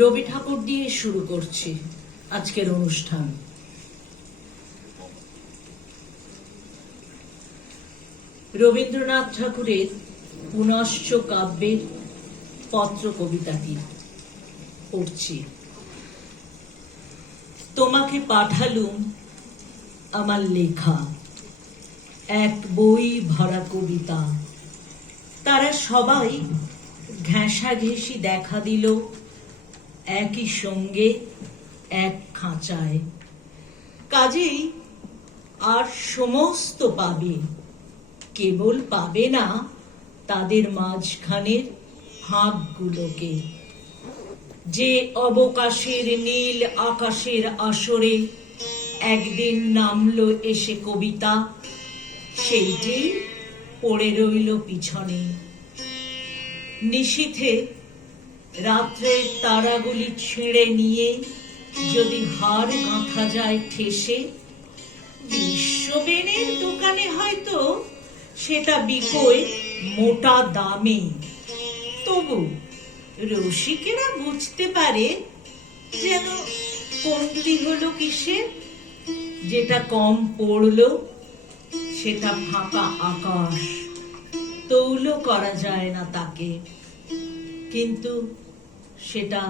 রবি ঠাকুর দিয়ে শুরু করছি আজকের অনুষ্ঠান। রবীন্দ্রনাথ ঠাকুরের পুনশ্চ কাব্যের পত্র কবিতাটি পড়ছি। তোমাকে পাঠালুম আমার লেখা এক বই ভরা কবিতা, তারা সবাই ঘেঁষাঘেঁষি দেখা দিল একই সঙ্গে এক খাঁচায়। কাজেই আর সমস্ত পাবে, কেবল পাবে না তাদের মাঝখানের ফাঁকগুলোকে। যে অবকাশের নীল আকাশের আসরে একদিন নামলো এসে কবিতা, সেইটি পড়ে রইল পিছনে। নিশীথে রাত্রের তারাগুলি ছিঁড়ে নিয়ে যদি হাড় গাঁথা যায় ঠেসে, বিশ্ববেনের দোকানে হয়তো সেটা বিকোয় মোটা দামে। তবু রসিকেরা বুঝতে পারে যেন কমতি হলো কিসের। যেটা কম পড়লো সেটা ফাঁকা আকাশ, তৌল করা যায় না তাকে, কিন্তু সেটা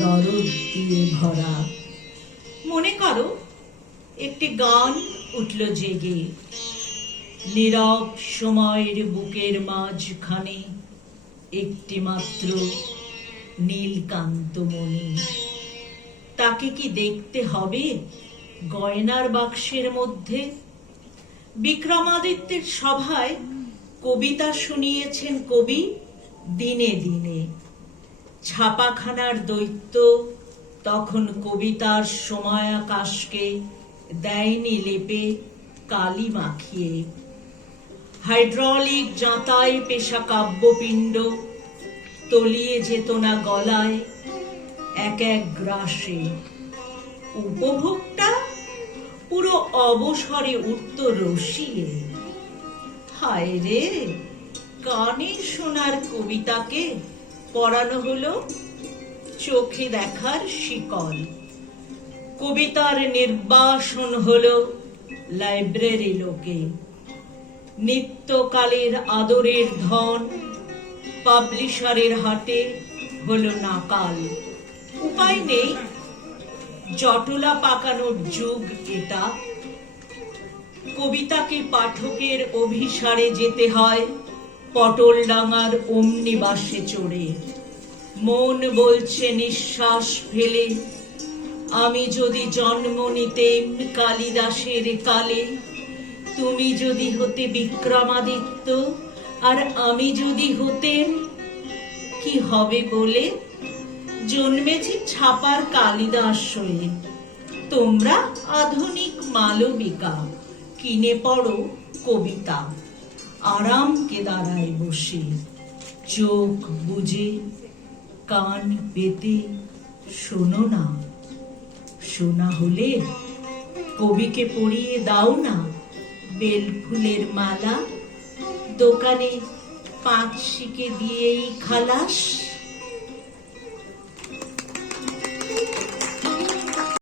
দরদ দিয়ে ভরা। মনে করো একটি গান উঠল জেগে, নীরব সময়ের বুকের মাঝখানে একটি মাত্র নীলকান্তমণি। তাকে কি দেখতে হবে গয়নার বাক্সের মধ্যে? বিক্রমাদিত্যের সভায় কবিতা শুনিয়েছেন কবি দিনে দিনে। ছাপাখানার দৈত্য তখন কবিতার সময়াকাশকে দেয়নি লেপে কালি মাখিয়ে। হাইড্রলিক জাঁতায় পেশা কাব্যপিণ্ড তলিয়ে যেত না গলায় এক এক গ্রাসে। উপভোগটা পুরো অবসরে উঠত রসিয়ে। হায় রে, কানে শোনার কবিতাকে পড়ানো হলো চোখে দেখার শিকল। কবিতার নির্বাসন হলো লাইব্রেরি লোকে। নিত্যকালের আদরের ধন পাবলিশারের হাটে হলো নাকাল। উপায় নেই, জটলা পাকানোর যুগ এটা। কবিতাকে পাঠকের অভিসারে যেতে হয় পটলডাঙ্গার অমনিবাসে চড়ে। মন বলছে নিঃশ্বাস ফেলে, আমি যদি জন্ম নিতেম কালিদাসের কালে, তুমি যদি হতে বিক্রমাদিত্য আর আমি যদি হতেম, কি হবে বলে? জন্মেছি ছাপার কালিদাস হয়ে, তোমরা আধুনিক মালবিকা। কিনে পড়ো কবিতা আরাম কেদারায় বসে, চোখ বুজে কান পেতে শোনো না। শোনা হলে কবিকে পরিয়ে দাও না বেল ফুলের মালা, দোকানে 5 শিকে দিয়েই খালাস।